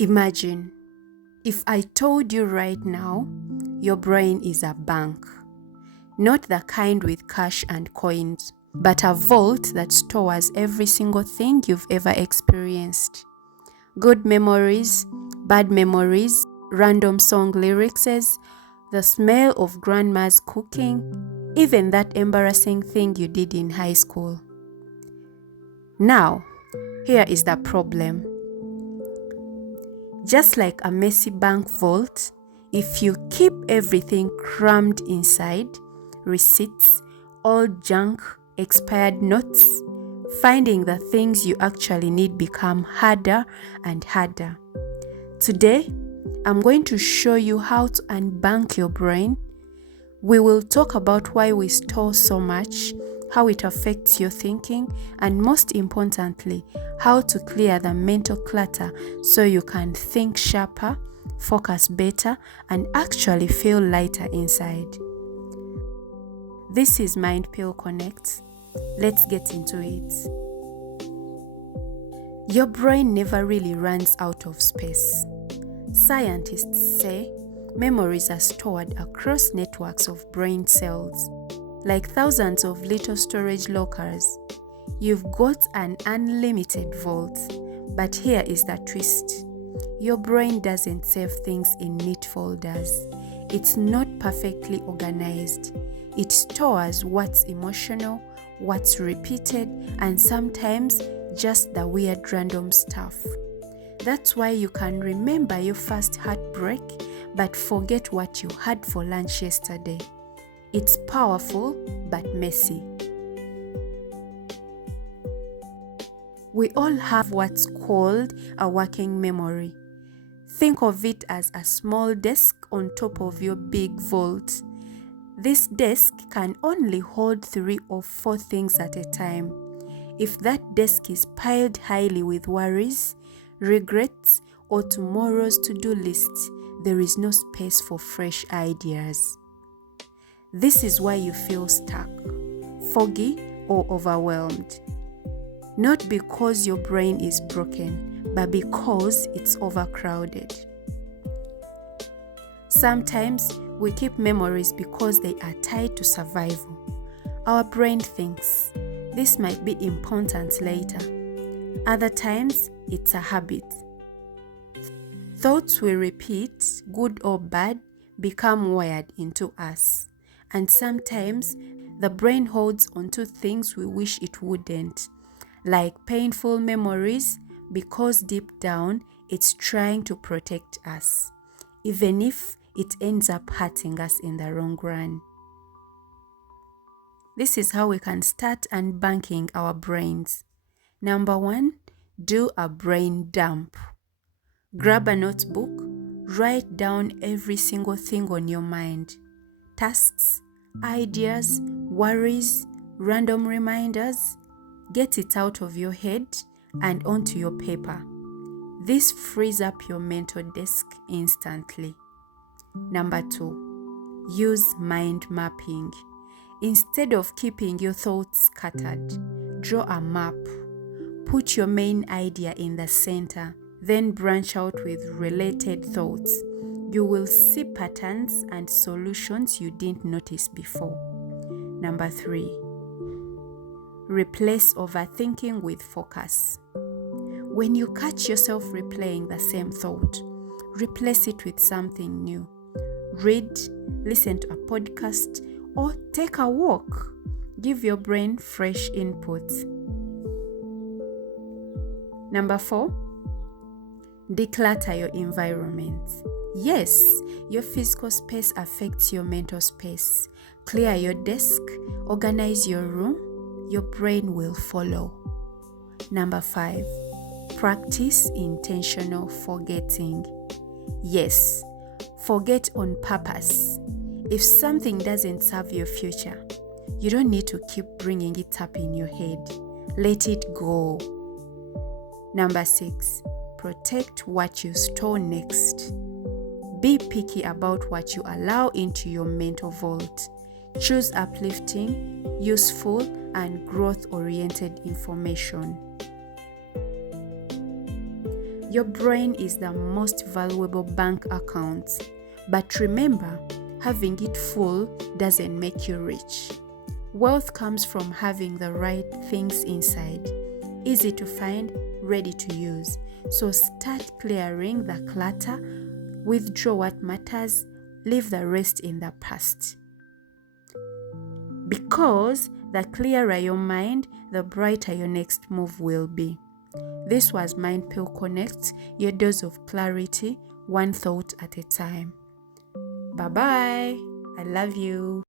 Imagine if I told you right now your brain is a bank, not the kind with cash and coins, but a vault that stores every single thing you've ever experienced. Good memories, bad memories, random song lyrics, the smell of grandma's cooking, even that embarrassing thing you did in high school. Now, here is the problem. Just like a messy bank vault, if you keep everything crammed inside, receipts, old junk, expired notes, finding the things you actually need become harder and harder. Today, I'm going to show you how to unbank your brain. We will talk about why we store so much, how it affects your thinking, and most importantly, how to clear the mental clutter so you can think sharper, focus better, and actually feel lighter inside. This is MindPillConnect. Let's get into it. Your brain never really runs out of space. Scientists say memories are stored across networks of brain cells, like thousands of little storage lockers. You've got an unlimited vault, but here is the twist. Your brain doesn't save things in neat folders. It's not perfectly organized. It stores what's emotional, what's repeated, and sometimes just the weird random stuff. That's why you can remember your first heartbreak, but forget what you had for lunch yesterday. It's powerful but messy. We all have what's called a working memory. Think of it as a small desk on top of your big vault. This desk can only hold 3 or 4 things at a time. If that desk is piled highly with worries, regrets, or tomorrow's to-do lists, there is no space for fresh ideas. This is why you feel stuck, foggy, or overwhelmed. Not because your brain is broken, but because it's overcrowded. Sometimes we keep memories because they are tied to survival. Our brain thinks this might be important later. Other times, it's a habit. Thoughts we repeat, good or bad, become wired into us. And sometimes, the brain holds onto things we wish it wouldn't, like painful memories, because deep down, it's trying to protect us, even if it ends up hurting us in the long run. This is how we can start unbanking our brains. Number 1, do a brain dump. Grab a notebook, write down every single thing on your mind. Tasks, ideas, worries, random reminders. Get it out of your head and onto your paper. This frees up your mental desk instantly. Number 2, use mind mapping. Instead of keeping your thoughts scattered, draw a map. Put your main idea in the center, then branch out with related thoughts. You will see patterns and solutions you didn't notice before. Number 3, replace overthinking with focus. When you catch yourself replaying the same thought, replace it with something new. Read, listen to a podcast, or take a walk. Give your brain fresh input. Number 4, declutter your environment. Yes, your physical space affects your mental space. Clear your desk, organize your room, your brain will follow. Number 5, practice intentional forgetting. Yes, forget on purpose. If something doesn't serve your future, you don't need to keep bringing it up in your head. Let it go. Number 6, protect what you store next. Be picky about what you allow into your mental vault. Choose uplifting, useful, and growth-oriented information. Your brain is the most valuable bank account. But remember, having it full doesn't make you rich. Wealth comes from having the right things inside. Easy to find, ready to use. So start clearing the clutter, withdraw what matters, leave the rest in the past. Because the clearer your mind, the brighter your next move will be. This was MindPillConnect, your dose of clarity, one thought at a time. Bye-bye. I love you.